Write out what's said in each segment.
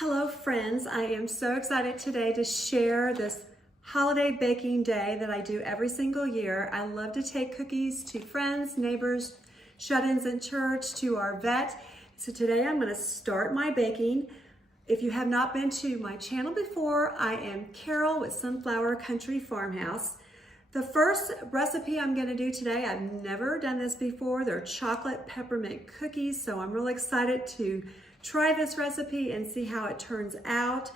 Hello friends, I am so excited today to share this holiday baking day that I do every single year. I love to take cookies to friends, neighbors, shut-ins in church, to our vet. So today I'm going to start my baking. If you have not been to my channel before, I am Carol with Sunflower Country Farmhouse. The first recipe I'm going to do today, I've never done this before. They're chocolate peppermint cookies, so I'm really excited to try this recipe and see how it turns out.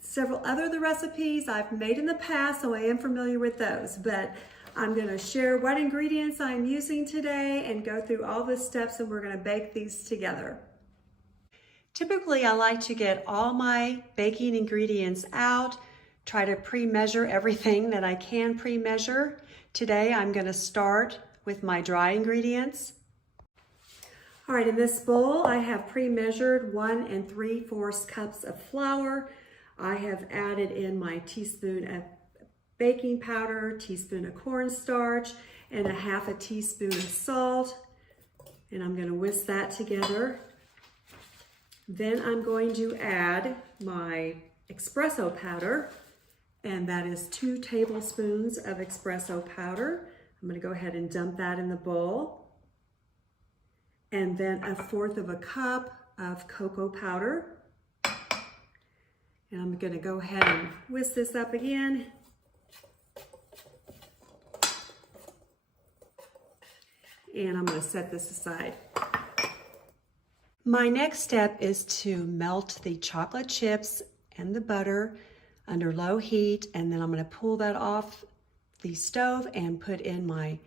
Several other of the recipes I've made in the past, so I am familiar with those, but I'm going to share what ingredients I'm using today and go through all the steps, and we're going to bake these together. Typically, I like to get all my baking ingredients out, try to pre-measure everything that I can pre-measure. Today, I'm going to start with my dry ingredients. All right, in this bowl, I have pre-measured 1 3/4 cups of flour. I have added in my teaspoon of baking powder, teaspoon of cornstarch, and a 1/2 teaspoon of salt. And I'm gonna whisk that together. Then I'm going to add my espresso powder, and that is 2 tablespoons of espresso powder. I'm gonna go ahead and dump that in the bowl. And then 1/4 cup of cocoa powder. And I'm gonna go ahead and whisk this up again. And I'm gonna set this aside. My next step is to melt the chocolate chips and the butter under low heat, and then I'm gonna pull that off the stove and put in my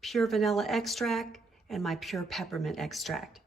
pure vanilla extract and my pure peppermint extract.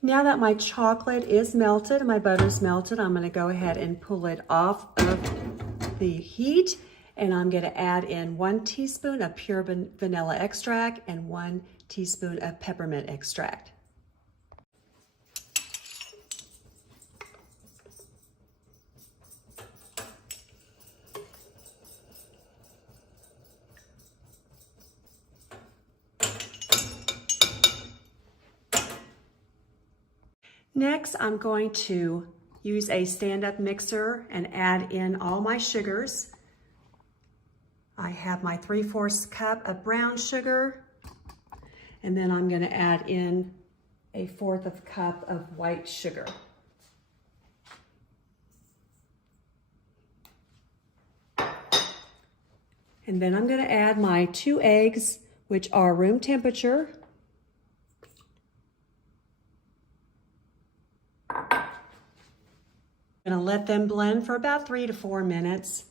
Now that my chocolate is melted and my butter is melted, I'm going to go ahead and pull it off of the heat, and I'm going to add in 1 teaspoon of pure vanilla extract and 1 teaspoon of peppermint extract. Next, I'm going to use a stand-up mixer and add in all my sugars. I have my 3/4 cup of brown sugar, and then I'm going to add in a 1/4 cup of white sugar. And then I'm going to add my 2 eggs, which are room temperature. I'm going to let them blend for about 3 to 4 minutes.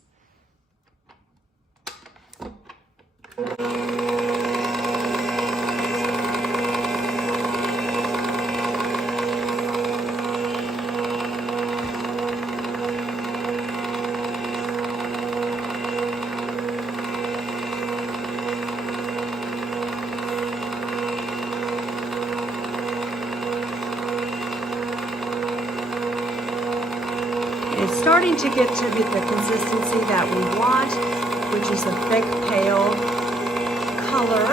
It's starting to get to the consistency that we want, which is a thick, pale color.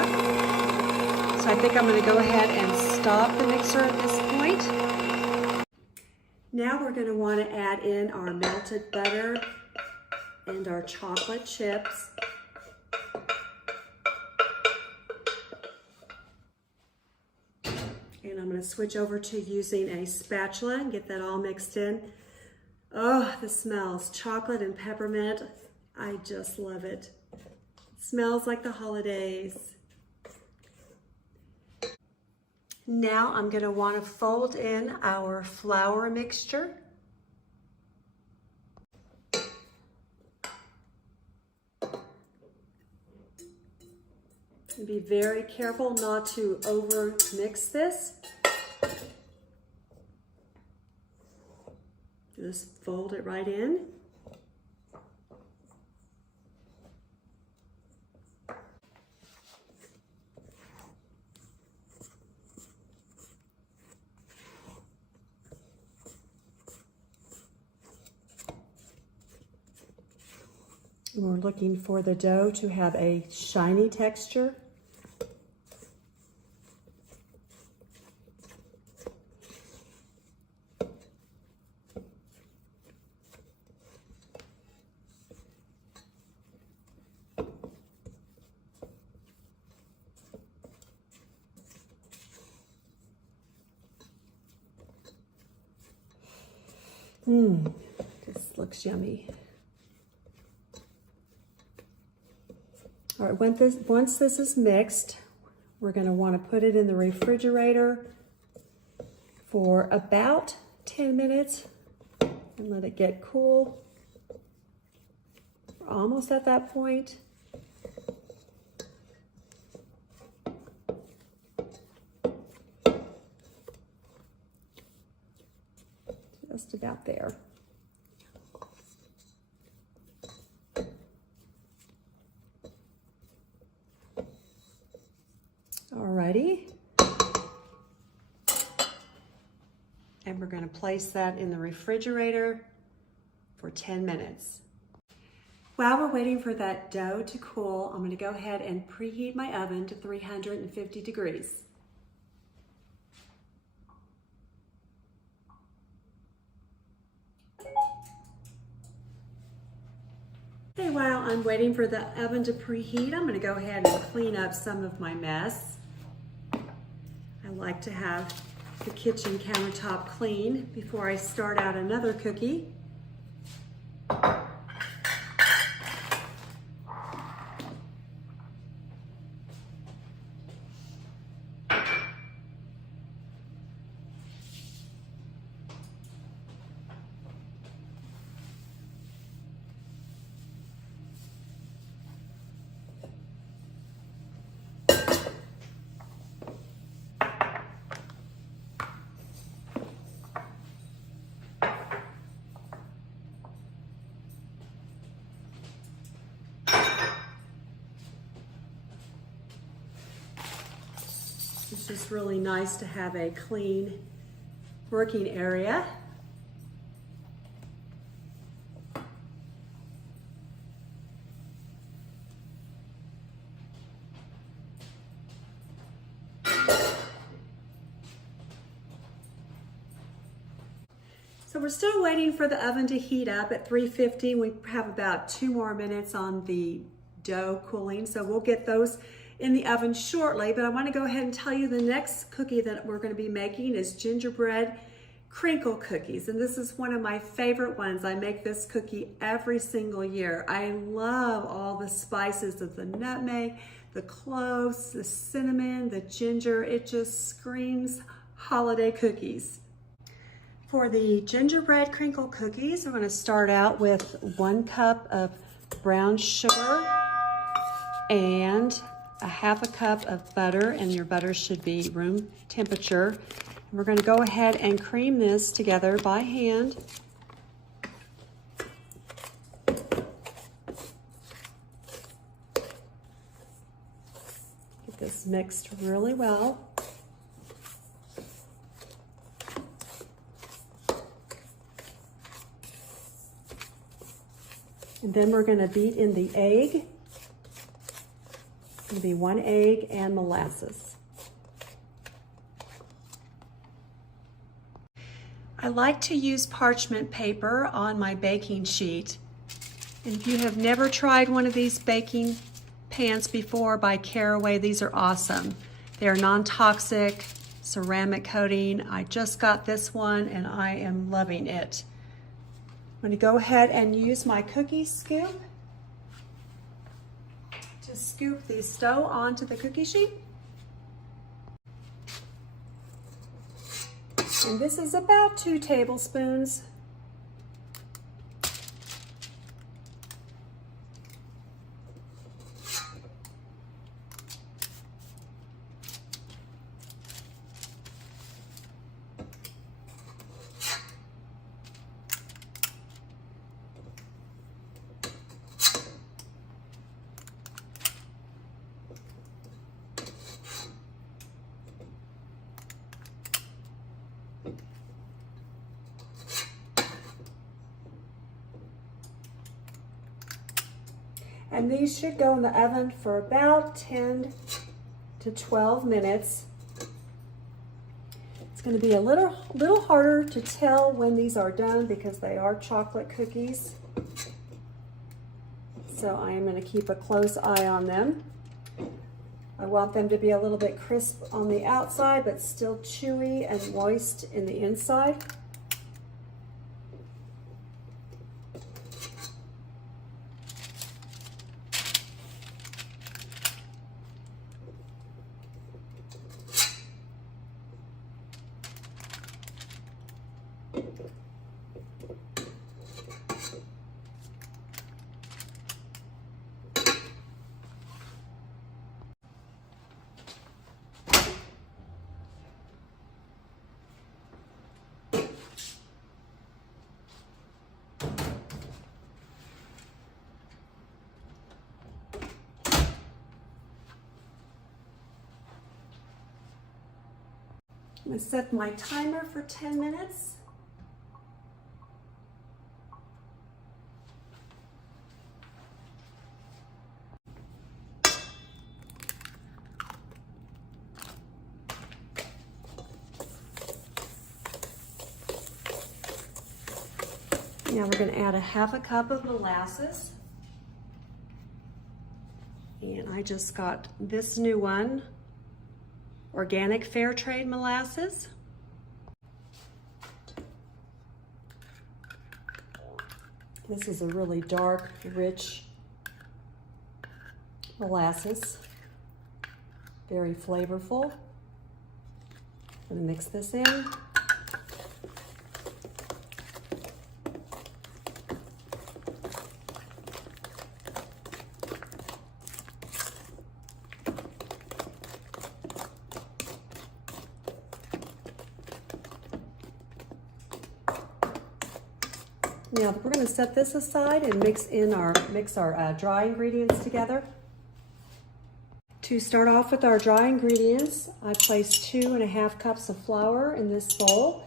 So I think I'm going to go ahead and stop the mixer at this point. Now we're going to want to add in our melted butter and our chocolate chips. And I'm going to switch over to using a spatula and get that all mixed in. Oh, the smells, chocolate and peppermint. I just love it. Smells like the holidays. Now I'm going to want to fold in our flour mixture. And be very careful not to over mix this. Just fold it right in. We're looking for the dough to have a shiny texture. This looks yummy. All right, once this is mixed, we're going to want to put it in the refrigerator for about 10 minutes and let it get cool. We're almost at that point. Just about there. Alrighty. And we're going to place that in the refrigerator for 10 minutes. While we're waiting for that dough to cool, I'm going to go ahead and preheat my oven to 350 degrees. Okay, while I'm waiting for the oven to preheat, I'm going to go ahead and clean up some of my mess. I like to have the kitchen countertop clean before I start out another cookie. It's just really nice to have a clean working area. So we're still waiting for the oven to heat up at 350. We have about 2 more minutes on the dough cooling, so we'll get those in the oven shortly. But I want to go ahead and tell you the next cookie that we're going to be making is gingerbread crinkle cookies, and this is one of my favorite ones. I make this cookie every single year. I love all the spices of the nutmeg, the cloves, the cinnamon, the ginger. It just screams holiday cookies. For the gingerbread crinkle cookies, I'm going to start out with 1 cup of brown sugar and a 1/2 cup of butter, and your butter should be room temperature. And we're going to go ahead and cream this together by hand. Get this mixed really well. And then we're going to beat in the egg. It's going to be 1 egg and molasses. I like to use parchment paper on my baking sheet. And if you have never tried one of these baking pans before by Caraway, these are awesome. They're non-toxic, ceramic coating. I just got this one and I am loving it. I'm going to go ahead and use my cookie scoop to to scoop the dough onto the cookie sheet. And this is about 2 tablespoons. And these should go in the oven for about 10 to 12 minutes. It's going to be a little harder to tell when these are done because they are chocolate cookies. So I am going to keep a close eye on them. I want them to be a little bit crisp on the outside, but still chewy and moist in the inside. I'm going to set my timer for 10 minutes. Now we're going to add a 1/2 cup of molasses. And I just got this new one, organic fair trade molasses. This is a really dark, rich molasses, very flavorful. I'm going to mix this in. Now we're going to set this aside and mix our dry ingredients together. To start off with our dry ingredients, I placed 2½ cups of flour in this bowl.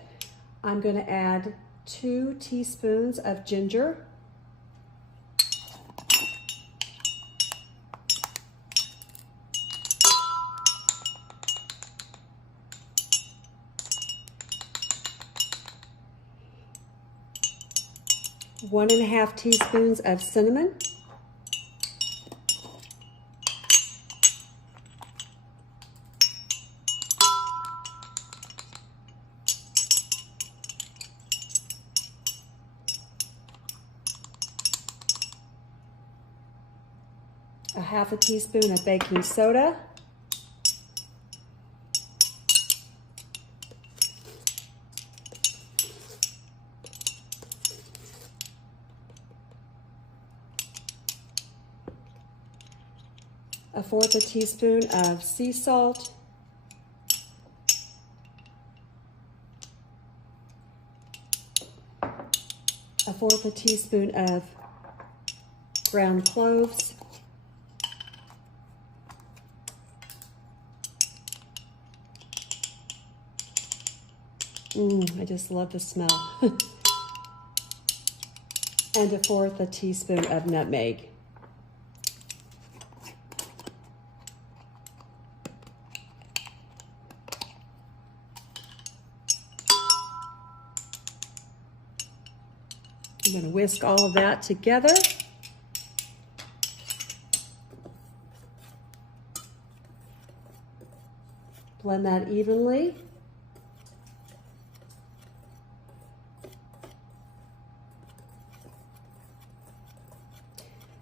I'm going to add 2 teaspoons of ginger, (1½ teaspoons of cinnamon, (1/2 teaspoon of baking soda, (1/4 teaspoon of sea salt, (1/4 teaspoon of ground cloves, I just love the smell, and 1/4 teaspoon of nutmeg. I'm going to whisk all of that together. Blend that evenly.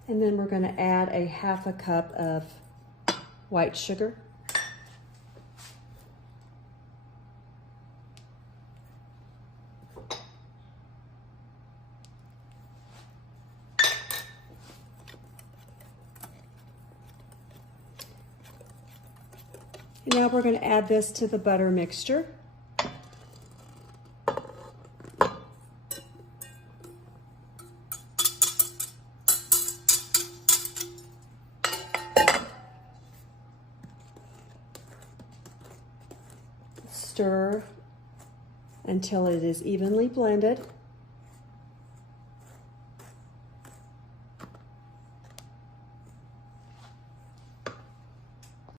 And then we're going to add a 1/2 cup of white sugar. And now we're going to add this to the butter mixture. Stir until it is evenly blended.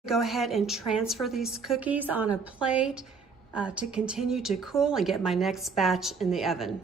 Go ahead and transfer these cookies on a plate to continue to cool and get my next batch in the oven.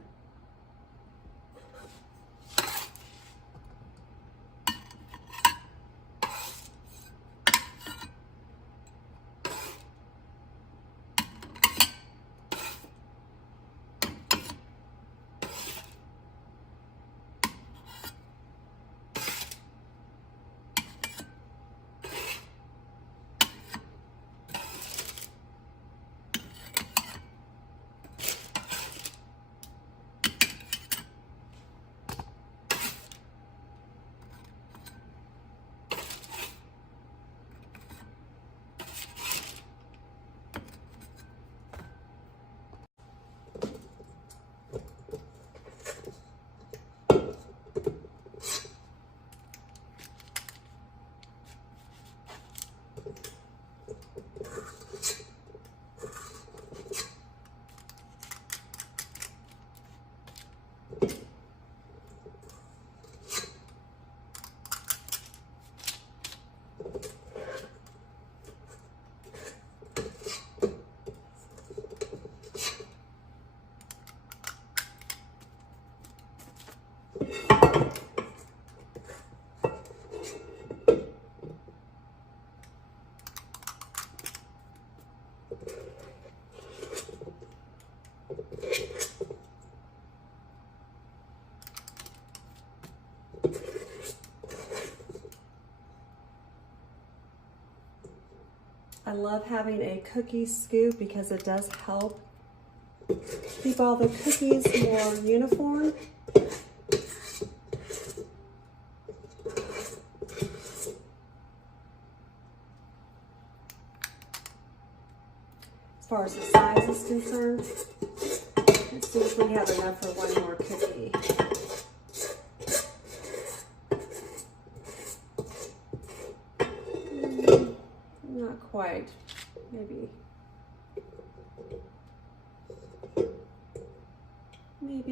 I love having a cookie scoop because it does help keep all the cookies more uniform. As far as the size is concerned, let's see if we have enough for one more cookie. Not quite, maybe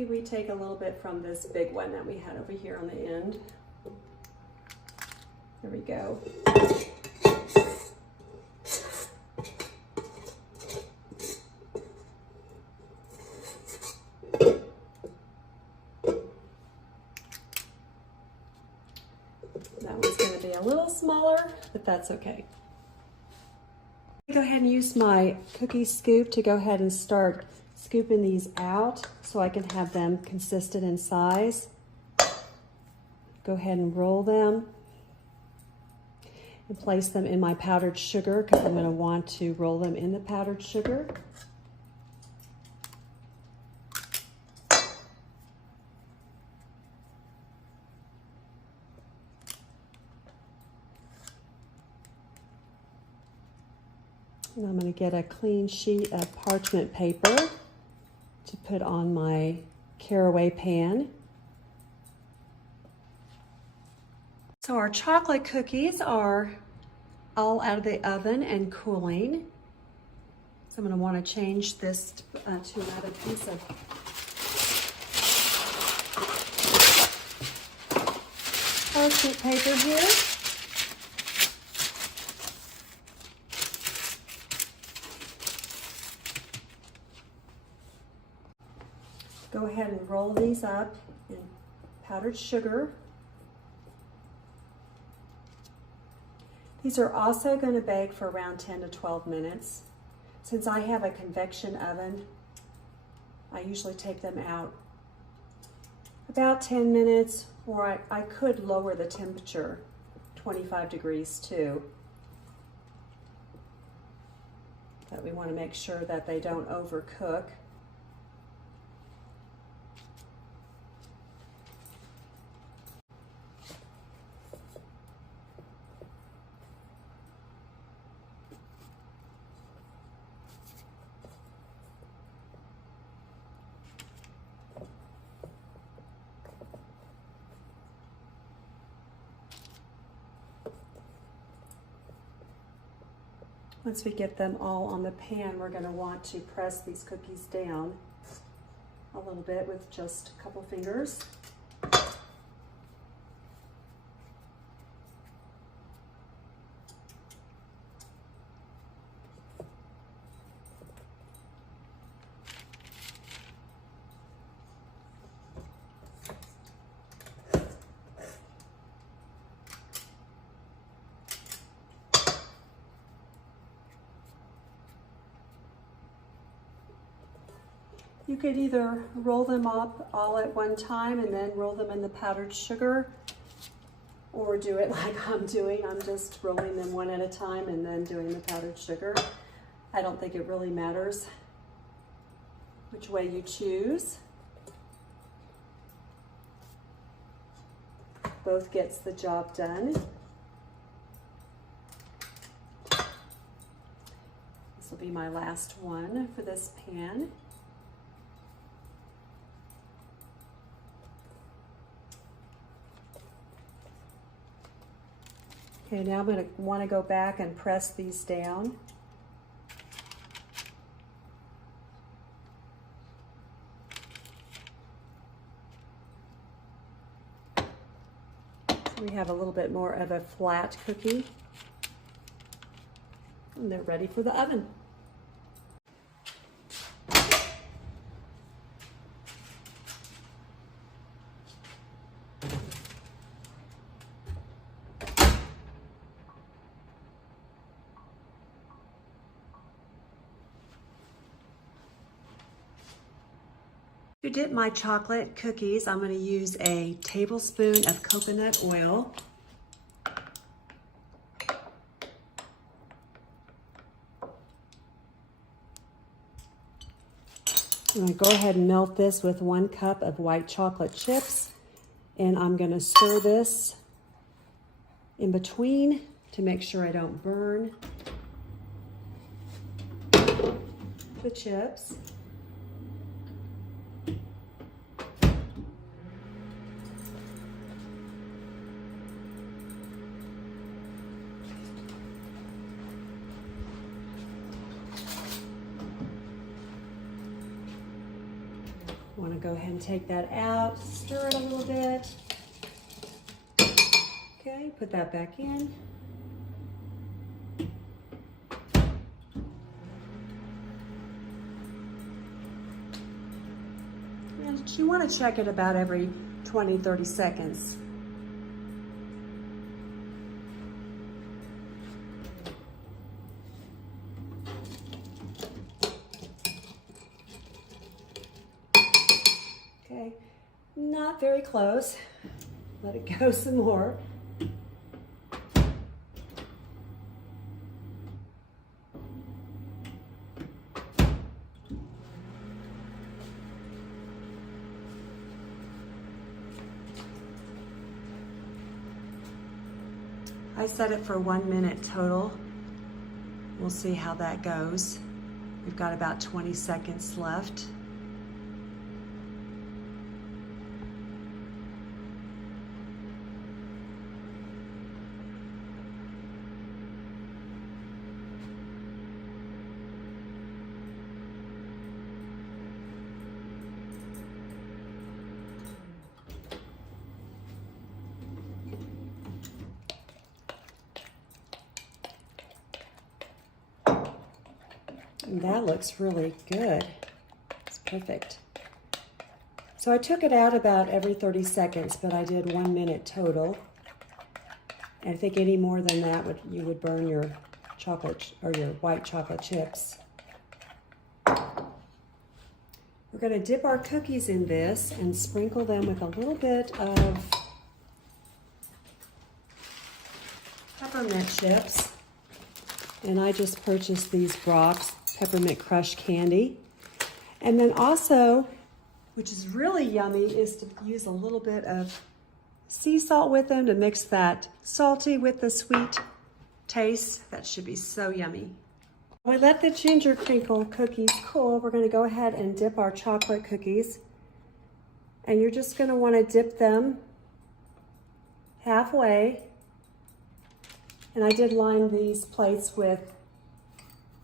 we take a little bit from this big one that we had over here on the end. There we go. That one's going to be a little smaller, but that's okay. Go ahead and use my cookie scoop to go ahead and start scooping these out so I can have them consistent in size. Go ahead and roll them and place them in my powdered sugar because I'm going to want to roll them in the powdered sugar. And I'm going to get a clean sheet of parchment paper to put on my caraway pan. So our chocolate cookies are all out of the oven and cooling. So I'm going to want to change this to another piece of parchment paper here. Go ahead and roll these up in powdered sugar. These are also going to bake for around 10 to 12 minutes. Since I have a convection oven, I usually take them out about 10 minutes, or I could lower the temperature, 25 degrees too. But we want to make sure that they don't overcook. Once we get them all on the pan, we're going to want to press these cookies down a little bit with just a couple fingers. You could either roll them up all at one time and then roll them in the powdered sugar, or do it like I'm doing. I'm just rolling them one at a time and then doing the powdered sugar. I don't think it really matters which way you choose. Both gets the job done. This will be my last one for this pan. Okay, now I'm going to want to go back and press these down. So we have a little bit more of a flat cookie. And they're ready for the oven. To dip my chocolate cookies, I'm going to use a tablespoon of coconut oil. I'm going to go ahead and melt this with 1 cup of white chocolate chips, and I'm going to stir this in between to make sure I don't burn the chips. Want to go ahead and take that out, stir it a little bit. Okay, put that back in. And you want to check it about every 20-30 seconds. Okay, not very close. Let it go some more. I set it for 1 minute total. We'll see how that goes. We've got about 20 seconds left. That looks really good. It's perfect. So I took it out about every 30 seconds, but I did 1 minute total. And I think any more than that you would burn your chocolate or your white chocolate chips. We're We're going to dip our cookies in this and sprinkle them with a little bit of peppermint chips. And I just purchased these Brock's peppermint crushed candy. And then also, which is really yummy, is to use a little bit of sea salt with them to mix that salty with the sweet taste. That should be so yummy. We let the ginger crinkle cookies cool. We're going to go ahead and dip our chocolate cookies. And you're just going to want to dip them halfway. And I did line these plates with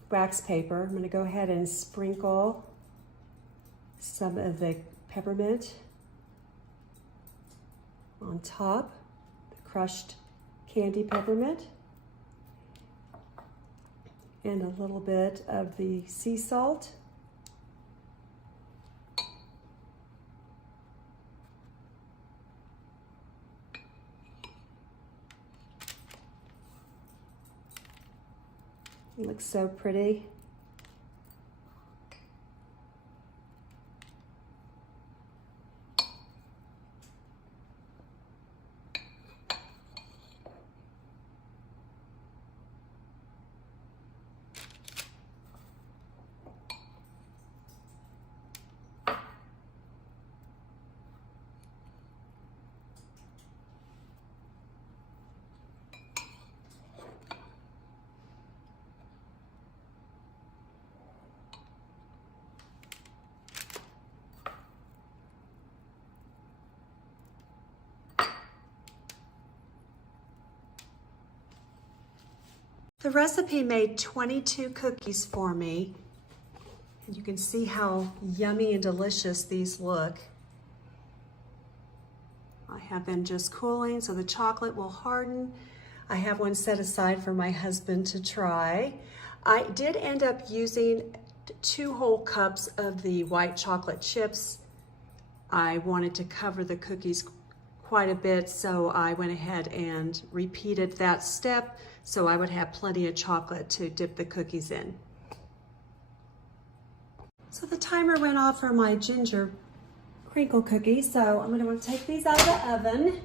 wax paper. I'm going to go ahead and sprinkle some of the peppermint on top, the crushed candy peppermint, and a little bit of the sea salt. It looks so pretty. The recipe made 22 cookies for me. And you can see how yummy and delicious these look. I have them just cooling so the chocolate will harden. I have one set aside for my husband to try. I did end up using 2 whole cups of the white chocolate chips. I wanted to cover the cookies quite a bit, so I went ahead and repeated that step so I would have plenty of chocolate to dip the cookies in. So the timer went off for my ginger crinkle cookies, so I'm going to want to take these out of the oven.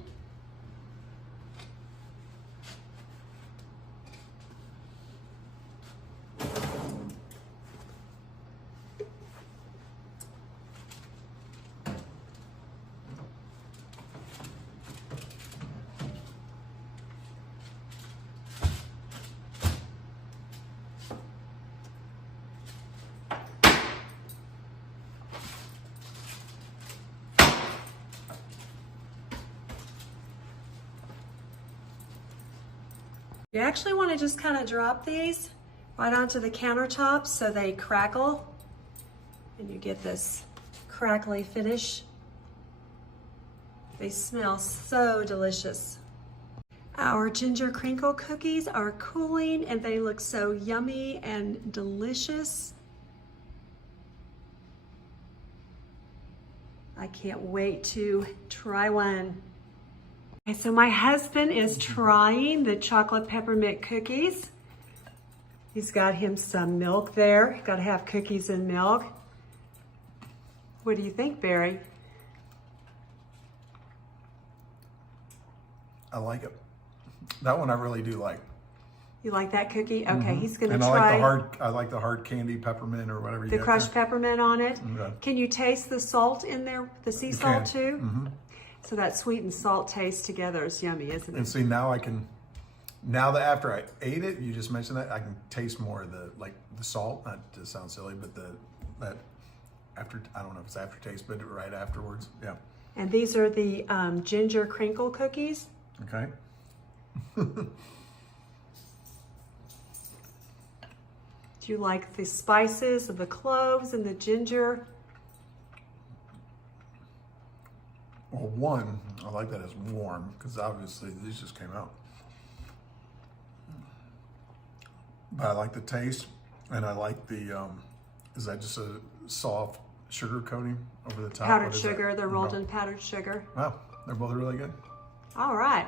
You actually want to just kind of drop these right onto the countertop so they crackle and you get this crackly finish. They smell so delicious. Our ginger crinkle cookies are cooling and they look so yummy and delicious. I can't wait to try one. Okay, so my husband is trying the chocolate peppermint cookies. He's got him some milk there. Got to have cookies and milk. What do you think, Barry? I like it. That one I really do like. You like that cookie? Okay, he's going to and try. I like the hard candy peppermint or whatever you the got crushed there. peppermint on it. Okay. Can you taste the salt in there? The sea salt too? Mm-hmm. So that sweet and salt taste together is yummy, isn't it? And see, now I can, now that after I ate it, you just mentioned that, I can taste more of the, like the salt, not to sound silly, but that after, I don't know if it's aftertaste, but right afterwards, yeah. And these are the ginger crinkle cookies. Okay. Do you like the spices of the cloves and the ginger? Well, one, I like that it's warm because obviously these just came out. But I like the taste and I like the, is that just a soft sugar coating over the top? Powdered sugar, they're rolled in powdered sugar. Wow, they're both really good. All right.